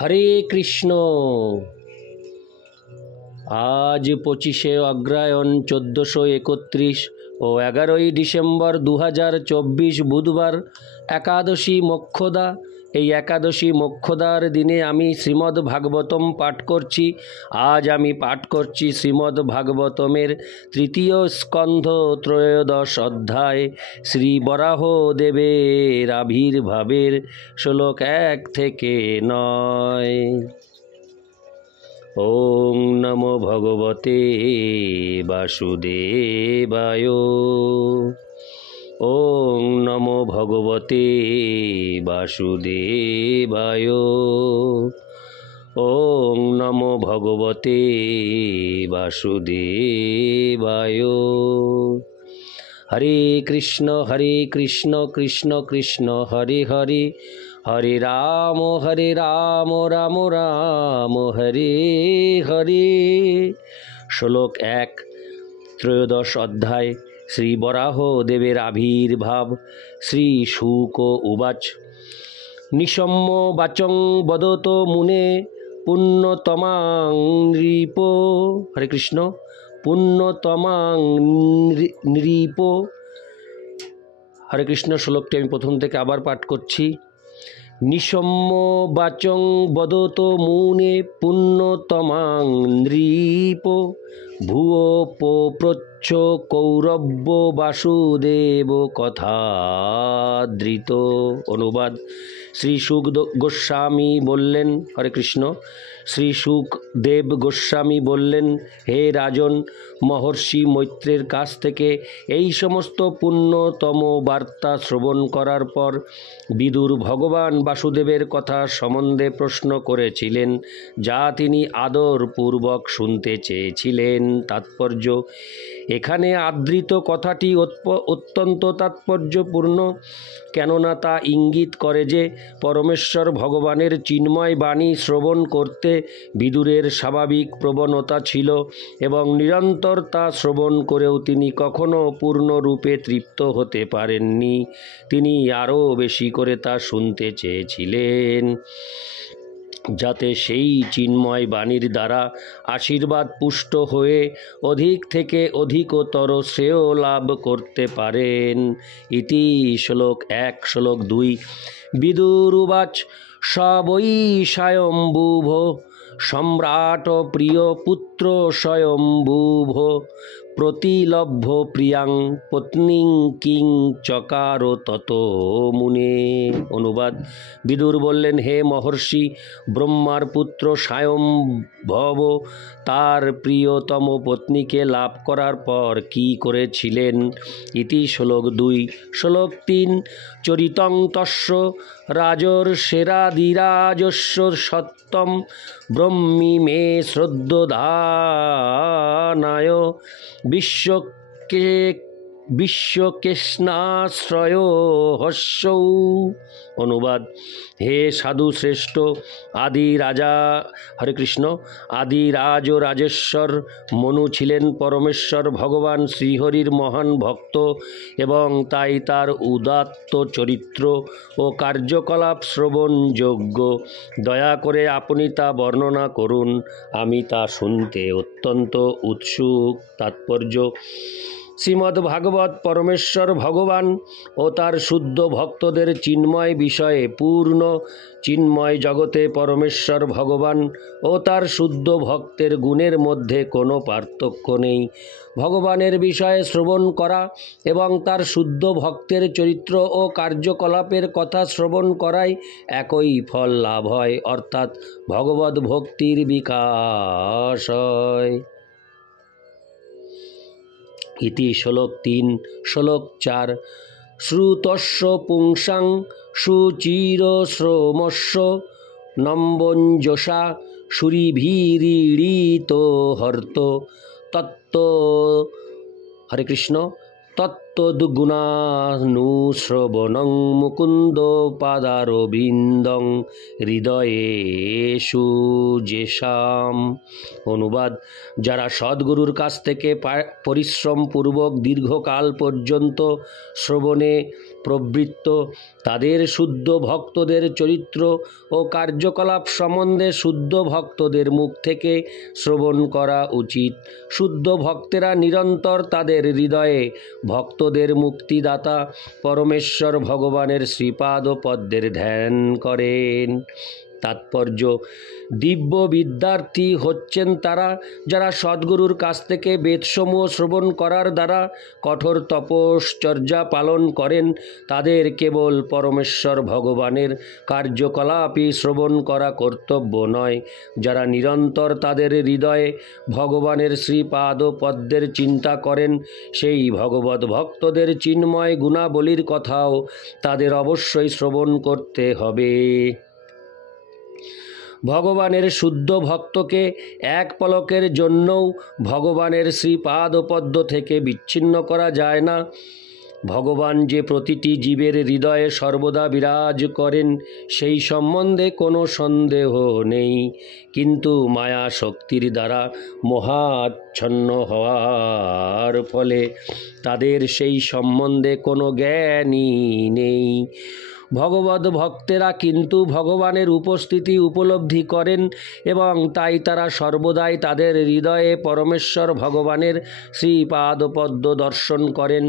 হরে কৃষ্ণ। আজ 25শে অগ্রহায়ণ 1431 ও 11ই ডিসেম্বর 2024 বুধবার, একাদশী মোক্ষদা। এই একাদশী মোক্ষদার দিনে আমি শ্রীমদ্ ভাগবতম পাঠ করছি। আজ আমি পাঠ করছি শ্রীমদ্ ভাগবতমের তৃতীয় স্কন্ধ, ত্রয়োদশ অধ্যায়, শ্রী বরাহ দেবের আবির্ভাবের শ্লোক 1 থেকে 9। ওং নমো ভগবতে বাসুদেবায়। ওং নমো ভগবতে বাসুদেবায়। ওং নমো ভগবতে বাসুদেবায়। হরে কৃষ্ণ কৃষ্ণ কৃষ্ণ হরে হরে, হরে রাম রাম রাম হরে হরে। শ্লোক 1, ত্রয়োদশ অধ্যায়, শ্রী বরাহ দেবের আবির্ভাব। শ্রী শুক উবাচ, নিশম্য বাচং বদত মুনে পুণ্যতমাং নৃপ। হরে কৃষ্ণ। পুণ্যতমাং নৃপ। হরে কৃষ্ণ। শ্লোকটি আমি প্রথম থেকে আবার পাঠ করছি। নিশম্য বাচং বদত মুনে পুণ্যতমাং নৃপ, ভুয়ো প্রচ্ছ কৌরব্য বাসুদেব কথাদৃত। অনুবাদ, শ্রী শুক গোস্বামী বললেন, হরে কৃষ্ণ, শ্রী শুকদেব গোস্বামী বললেন, হে রাজন, মহর্ষি মৈত্রের কাছ থেকে এই সমস্ত পুণ্যতম বার্তা শ্রবণ করার পর বিদুর ভগবান বাসুদেবের কথা সম্বন্ধে প্রশ্ন করেছিলেন, যা তিনি আদরপূর্বক শুনতে চেয়েছিলেন। তাৎপর্য, এখানে আদৃত কথাটি অত্যন্ত তাৎপর্যপূর্ণ, কেননা তা ইঙ্গিত করে যে পরমেশ্বর ভগবানের চিন্ময় বাণী শ্রবণ করতে বিদুরের স্বাভাবিক প্রবণতা ছিল এবং নিরন্তর তা শ্রবণ করেও তিনি কখনো পূর্ণরূপে তৃপ্ত হতে পারেননি। তিনি আরও বেশি করে তা শুনতে চেয়েছিলেন, যাতে সেই চিন্ময় বাণীর দ্বারা আশীর্বাদ পুষ্ট হয়ে অধিক থেকে অধিকতর শ্রেয় লাভ করতে পারেন। ইতি শ্লোক 1। শ্লোক 2, বিদুর উবাচ, স বৈ স্বয়ম্ভুভ সম্রাট প্রিয় পুত্র স্বয়ম্ভুভ প্রতিলভ্য প্রিয়াং পত্নীং কিং চকার তত মুনে। অনুবাদ, বিদুর বললেন, হে মহর্ষি, ব্রহ্মার পুত্র স্বয়ম্ভব তার প্রিয়তম পত্নীকে লাভ করার পর কি করেছিলেন। ইতি শ্লোক 2। শ্লোক 3, চরিতং তস্য রাজর্ষেরাদিরাজস্য সত্যম ব্রহ্মি মে শ্রদ্ধদানায় বিশ্বকেষ্ণাশ্রয় হস্যৌ। অনুবাদ, হে সাধু শ্রেষ্ঠ, আদি রাজা, হরে কৃষ্ণ, আদি রাজ ও রাজেশ্বর মনু ছিলেন পরমেশ্বর ভগবান শ্রীহরির মহান ভক্ত এবং তাই তার উদাত্ত চরিত্র ও কার্যকলাপ শ্রবণযোগ্য। দয়া করে আপনি তা বর্ণনা করুন, আমি তা শুনতে অত্যন্ত উৎসুক। তাৎপর্য, শ্রীমদ্ ভাগবত পরমেশ্বর ভগবান ও তার শুদ্ধ ভক্তদের চিন্ময় বিষয়ে পূর্ণ। চিন্ময় জগতে পরমেশ্বর ভগবান ও তার শুদ্ধ ভক্তের গুণের মধ্যে কোনো পার্থক্য নেই। ভগবানের বিষয়ে শ্রবণ করা এবং তার শুদ্ধ ভক্তের চরিত্র ও কার্যকলাপের কথা শ্রবণ করাই একই ফল লাভ হয়, অর্থাৎ ভগবদ্ ভক্তির বিকাশ হয়। ইতি শ্লোক 3। শ্লোক 4, শ্রুতস্য পুংসাং সুচিরশ্রমস্য নম্বঞ্জসা সুরিভিরীড়িত হর্ত তত্ত্ব। হরে কৃষ্ণ। তত্ত্বদ্গুণানুশ্রবণং মুকুন্দ পাদারবিন্দং হৃদয়েষু যেষাম। অনুবাদ, যারা সদ্গুরুর কাছ থেকে পরিশ্রমপূর্বক দীর্ঘকাল পর্যন্ত শ্রবণে প্রবৃত্ত তাদের শুদ্ধ ভক্তদের চরিত্র ও কার্যকলাপ সম্বন্ধে শুদ্ধ ভক্তদের মুখ থেকে শ্রবণ করা উচিত। শুদ্ধ ভক্তেরা নিরন্তর তাদের হৃদয়ে ভক্তদের মুক্তিদাতা পরমেশ্বর ভগবানের শ্রীপাদ পদ্মের ধ্যান করেন। তাৎপর্য: দিব্য বিদ্যার্থী হচ্ছেন তারা যারা সদ্গুরুর কাছ থেকে বেদসমূহ শ্রবণ করার দ্বারা কঠোর তপশ্চর্যা পালন করেন। তাদের কেবল পরমেশ্বর ভগবানের কার্যকলাপই শ্রবণ করা কর্তব্য নয়, যারা নিরন্তর তাদের হৃদয়ে ভগবানের শ্রীপাদ পদ্মের চিন্তা করেন, সেই ভগবত ভক্তদের চিন্ময় গুণাবলীর কথাও তাদের অবশ্যই শ্রবণ করতে হবে। ভগবানের শুদ্ধ ভক্তকে এক পলকের জন্যও ভগবানের শ্রীপাদ পদ্ম থেকে বিচ্ছিন্ন করা যায় না। ভগবান যে প্রতিটি জীবের হৃদয়ে সর্বদা বিরাজ করেন সেই সম্বন্ধে কোনো সন্দেহ নেই, কিন্তু মায়া শক্তির দ্বারা মোহাচ্ছন্ন হওয়ার ফলে তাদের সেই সম্বন্ধে কোনো জ্ঞানই নেই। ভগবত ভক্তেরা কিন্তু ভগবানের উপস্থিতি উপলব্ধি করেন এবং তাই তারা সর্বদাই তাদের হৃদয়ে পরমেশ্বর ভগবানের শ্রীপাদপদ্ম দর্শন করেন।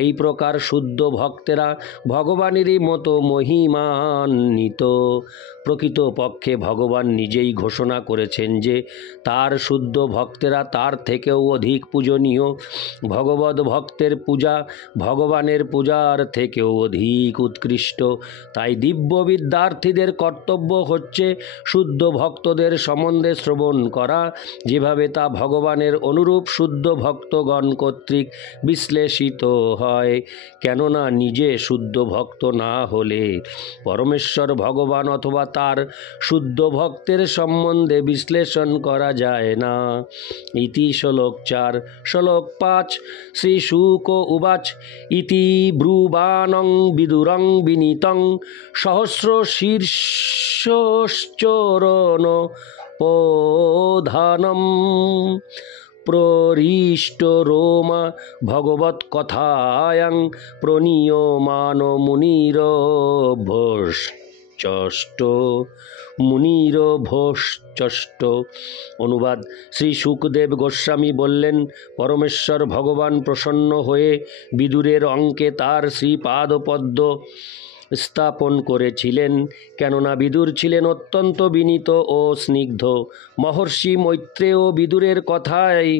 এই প্রকার শুদ্ধ ভক্তেরা ভগবানেরই মতো মহিমান্বিত। প্রকৃতপক্ষে ভগবান নিজেই ঘোষণা করেছেন যে তার শুদ্ধ ভক্তেরা তার থেকেও অধিক পূজনীয়। ভগবত ভক্তের পূজা ভগবানের পূজার থেকেও অধিক উৎকৃষ্ট। তাই দিব্য বিদ্যার্থীদের কর্তব্য হচ্ছে শুদ্ধ ভক্তদের সম্বন্ধে শ্রবণ করা, যেভাবে তা ভগবানের অনুরূপ শুদ্ধ ভক্তগণ কর্তৃক বিশ্লেষিত হয়। কেননা নিজে শুদ্ধ ভক্ত না হলে পরমেশ্বর ভগবান অথবা তার শুদ্ধ ভক্তের সম্বন্ধে বিশ্লেষণ করা যায় না। ইতি শ্লোক 4। শ্লোক 5। শ্রী শুক উবাচ ইতি ব্রুবাণং বিদুরং বিনীতং সহস্র শীর্ষশ্চরণ প্রধানম প্রহৃষ্ট রোমা ভগবৎ কথায়াং প্রণীয়মান মুনিরভোশ্চষ্ট। অনুবাদ: শ্রী শুকদেব গোস্বামী বললেন, পরমেশ্বর ভগবান প্রসন্ন হয়ে বিদুরের অঙ্কে তার শ্রীপাদপদ্ম স্থাপন করেছিলেন, কেননা বিদুর ছিলেন অত্যন্ত বিনীত ও স্নিগ্ধ। মহর্ষি মৈত্রেয় বিদুরের কথায়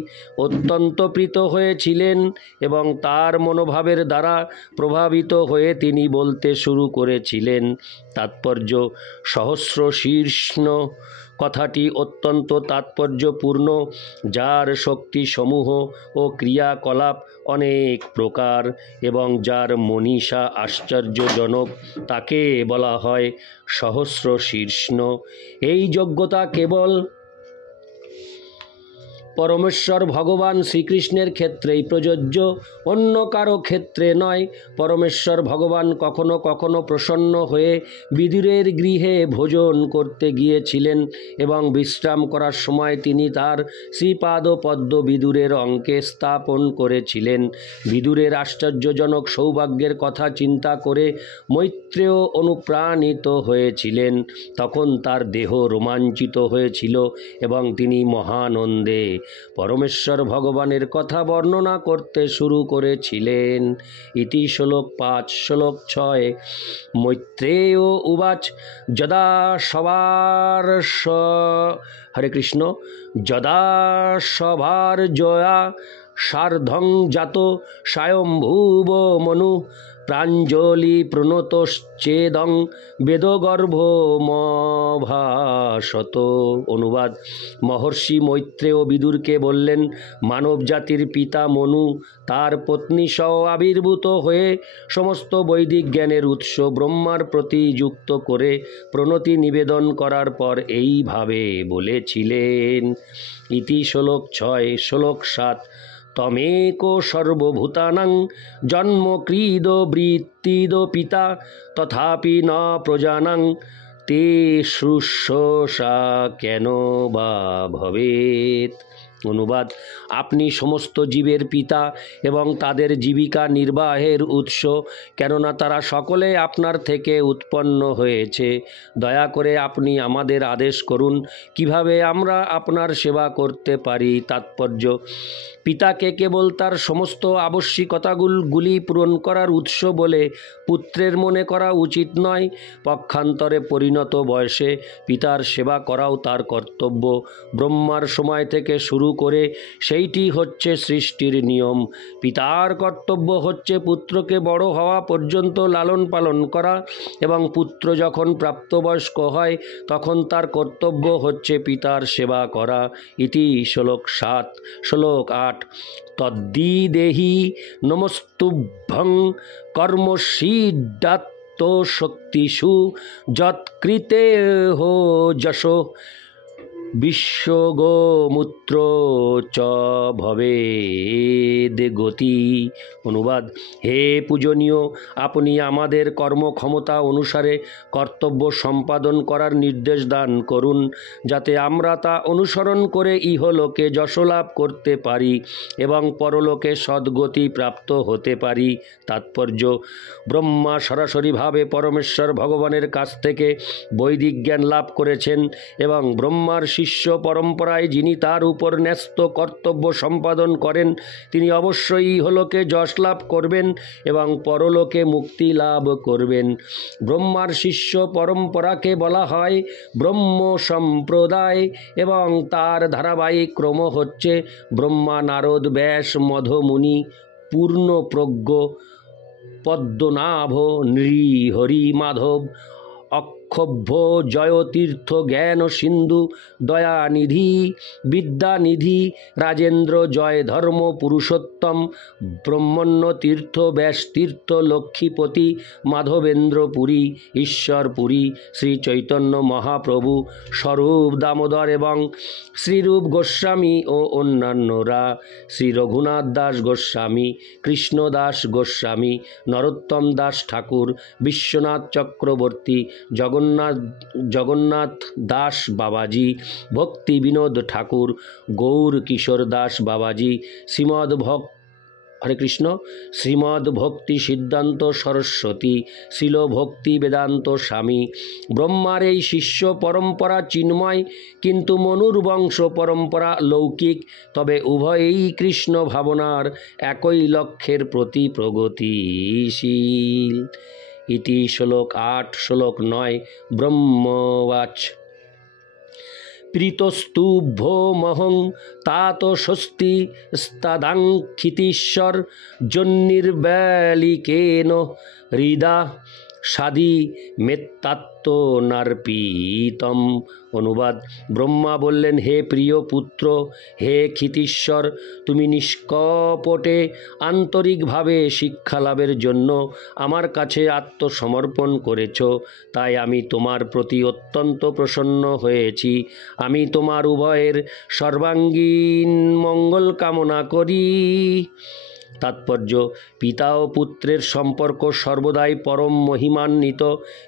অত্যন্ত প্রীত হয়েছিলেন এবং তার মনোভাবের দ্বারা প্রভাবিত হয়ে তিনি বলতে শুরু করেছিলেন। তাৎপর্য: সহস্র শীর্ষ্ণ কথাটি অত্যন্ত তাৎপর্যপূর্ণ। যার শক্তিসমূহ ও ক্রিয়াকলাপ অনেক প্রকার এবং যার মনীষা আশ্চর্যজনক, তাকে বলা হয় সহস্র শীর্ষ্ণ। এই যোগ্যতা কেবল পরমেশ্বর ভগবান শ্রীকৃষ্ণের ক্ষেত্রেই প্রযোজ্য, অন্য কারো ক্ষেত্রে নয়। পরমেশ্বর ভগবান কখনো কখনো প্রসন্ন হয়ে বিদুরের গৃহে ভোজন করতে গিয়েছিলেন এবং বিশ্রাম করার সময় তিনি তার শ্রীপাদপদ্ম বিদুরের অঙ্কে স্থাপন করেছিলেন। বিদুরের আশ্চর্যজনক সৌভাগ্যের কথা চিন্তা করে মৈত্রেয় অনুপ্রাণিত হয়েছিলেন। তখন তার দেহ রোমাঞ্চিত হয়েছিল এবং তিনি মহানন্দে পরমেশ্বর ভগবানের কথা বর্ণনা করতে শুরু করেছিলেন। ইতি শ্লোক 5। শ্লোক 6। মৈত্রেয় উবাচ যদা হরে কৃষ্ণ যদা সভার জয়া সার্ধং জাত স্বয়ম্ভুব মনু প্রাঞ্জলি প্রণতশ্চেদং বেদগর্ভমভাসত। অনুবাদ: মহর্ষি মৈত্রেয় বিদুরকে বললেন, মানব জাতির পিতা মনু তার পত্নী সহ আবির্ভূত হয়ে সমস্ত বৈদিক জ্ঞানের উৎস ব্রহ্মার প্রতি যুক্ত করে প্রণতি নিবেদন করার পর এইভাবে বলেছিলেন। ইতি শ্লোক 6। শ্লোক 7। তমেক সর্বভূতানাং জন্মকৃদ বৃত্তিদ পিতা তথাপি ন প্রজানাং তে শুশ্রূষা কেন বা ভবেৎ। অনুবাদ: আপনি সমস্ত জীবের পিতা এবং তাদের জীবিকা নির্বাহের উৎস, কেননা তারা সকলে আপনার থেকে উৎপন্ন হয়েছে। দয়া করে আপনি আমাদের আদেশ করুন কিভাবে আমরা আপনার সেবা করতে পারি। তাৎপর্য: পিতাকে কেবল তার সমস্ত আবশ্যিকতাগুলি পূরণ করার উৎস বলে পুত্রের মনে করা উচিত নয়। পক্ষান্তরে পরিণত বয়সে পিতার সেবা করাও তার কর্তব্য। ব্রহ্মার সময় থেকে শুরু করে সেইটি হচ্ছে সৃষ্টির নিয়ম। পিতার কর্তব্য হচ্ছে পুত্রকে বড় হওয়া পর্যন্ত লালন পালন করা, এবং পুত্র যখন প্রাপ্তবয়স্ক হয় তখন তার কর্তব্য হচ্ছে পিতার সেবা করা। ইতি শ্লোক 7। শ্লোক 8: তদ্দিদেহি নমস্তুভ্যং কর্মসিদ্ধাত্ম শক্তিষু যৎকৃতেহ যশো বিশ্বগোমূত্র চ ভবেদ গতি। অনুবাদ: হে পূজনীয়, আপনি আমাদের কর্মক্ষমতা অনুসারে কর্তব্য সম্পাদন করার নির্দেশ দান করুন, যাতে আমরা তা অনুসরণ করে ইহলোকে যশলাভ করতে পারি এবং পরলোকে সদ্গতি প্রাপ্ত হতে পারি। তাৎপর্য: ব্রহ্মা সরাসরিভাবে পরমেশ্বর ভগবানের কাছ থেকে বৈদিক জ্ঞান লাভ করেছেন, এবং ব্রহ্মার শিষ্য পরম্পরায় যিনি তার উপর ন্যস্ত কর্তব্য সম্পাদন করেন তিনি অবশ্যই ইহলোকে যশ লাভ করবেন এবং পরলোকে মুক্তি লাভ করবেন। ব্রহ্মার শিষ্য পরম্পরাকে বলা হয় ব্রহ্ম সম্প্রদায়, এবং তার ধারাবাহিক ক্রম হচ্ছে ব্রহ্মা, নারদ, ব্যাস, মধ্বমুনি, পূর্ণপ্রজ্ঞ, পদ্মনাভ, নৃহরি, মাধব, অক্ষোভ্য, জয়তীর্থ, জ্ঞান সিন্ধু, দয়ানিধি, বিদ্যানিধি, রাজেন্দ্র, জয় ধর্ম, পুরুষোত্তম, ব্রহ্মণ্য তীর্থ, ব্যাসতীর্থ, লক্ষ্মীপতি, মাধবেন্দ্রপুরী, ঈশ্বরপুরী, শ্রী চৈতন্য মহাপ্রভু, স্বরূপ দামোদর এবং শ্রীরূপ গোস্বামী ও অন্যান্যরা, শ্রী রঘুনাথ দাস গোস্বামী, কৃষ্ণদাস গোস্বামী, নরোত্তম দাস ঠাকুর, বিশ্বনাথ চক্রবর্তী, জগন্নাথ দাস বাবাজি, ভক্তি বিনোদ ঠাকুর, গৌর কিশোর দাস বাবাজি, শ্রীমদ্ ভক্তি সিদ্ধান্ত সরস্বতী, শিল ভক্তি বেদান্ত স্বামী। ব্রহ্মার এই শিষ্য পরম্পরা চিন্ময়, কিন্তু মনুর বংশ পরম্পরা লৌকিক, তবে উভয়েই কৃষ্ণ ভাবনার একই লক্ষ্যের প্রতি প্রগতিশীল। ইতি শ্লোক 8। শ্লোক 9: ব্রহ্মবাচ: প্রীতস্তুভ্যোমহং তাত স্বস্তি স্তাদাঙ্ক্ষিতীশ্বর জন্নির্বালিকেন হৃদা সাদি মেত্তাত্ম নার্পিতম। অনুবাদ: ব্রহ্মা বললেন, হে প্রিয় পুত্র, হে ক্ষিতীশ্বর, তুমি নিষ্কপটে আন্তরিকভাবে শিক্ষালাভের জন্য আমার কাছে আত্মসমর্পণ করেছ, তাই আমি তোমার প্রতি অত্যন্ত প্রসন্ন হয়েছি। আমি তোমার উভয়ের সর্বাঙ্গীন মঙ্গল কামনা করি। তাৎপর্য: পিতা ও পুত্রের সম্পর্ক সর্বদাই পরম মহিমান্বিত।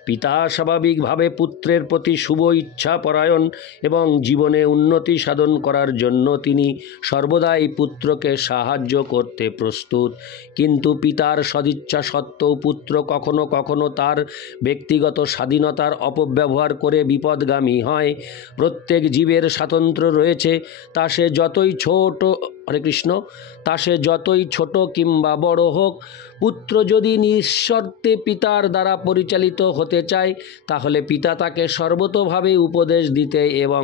পিতা স্বাভাবিকভাবে পুত্রের প্রতি শুভ ইচ্ছাপরায়ণ এবং জীবনে উন্নতি সাধন করার জন্য তিনি সর্বদাই পুত্রকে সাহায্য করতে প্রস্তুত, কিন্তু পিতার সদিচ্ছা সত্ত্বেও পুত্র কখনো কখনো তার ব্যক্তিগত স্বাধীনতার অপব্যবহার করে বিপদগামী হয়। প্রত্যেক জীবের স্বাতন্ত্র্য রয়েছে, তা সে যতই ছোট কিংবা বড় হোক। পুত্র যদি নিঃশর্তে পিতার দ্বারা পরিচালিত হতে চায়, তাহলে পিতা তাকে সর্বতোভাবে উপদেশ দিতে এবং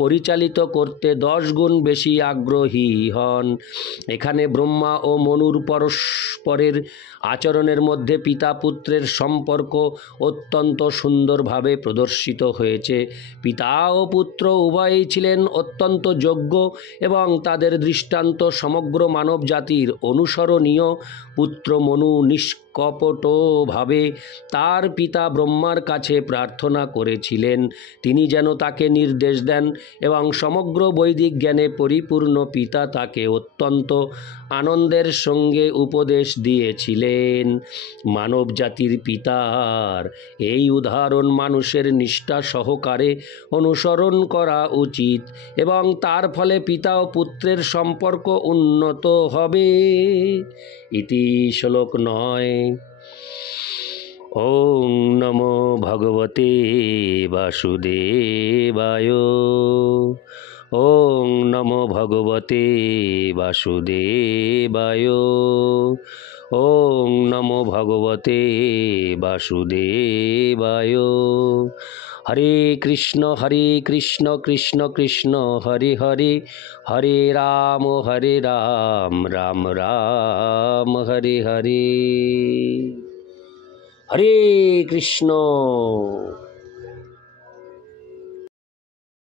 পরিচালিত করতে 10 গুণ বেশি আগ্রহী হন। এখানে ব্রহ্মা ও মনুর পরস্পরের আচরণের মধ্যে পিতা পুত্রের সম্পর্ক অত্যন্ত সুন্দরভাবে প্রদর্শিত হয়েছে। পিতা ও পুত্র উভয়েই ছিলেন অত্যন্ত যোগ্য এবং তাদের দৃষ্টান্ত সমগ্র মানব জাতির অনুসরণীয়। পুত্র মনু নিষ্কপটভাবে তার পিতা ব্রহ্মার কাছে প্রার্থনা করেছিলেন তিনি যেন তাকে নির্দেশ দেন, এবং সমগ্র বৈদিক জ্ঞানে পরিপূর্ণ পিতা তাকে অত্যন্ত আনন্দের সঙ্গে উপদেশ দিয়েছিলেন। মানব জাতির পিতার এই উদাহরণ মানুষের নিষ্ঠা সহকারে অনুসরণ করা উচিত এবং তার ফলে পিতা ও পুত্রের সম্পর্ক উন্নত হবে। ইতি শ্লোক 9। ওং নমো ভগবতে বাসুদেবায়। ওং নমো ভগবতে বাসুদেবায়। ওং নমো ভগবতে বাসুদেবায়। হরে কৃষ্ণ কৃষ্ণ কৃষ্ণ হরে হরে, হরে রাম রাম রাম হরে হরে। হরে কৃষ্ণ।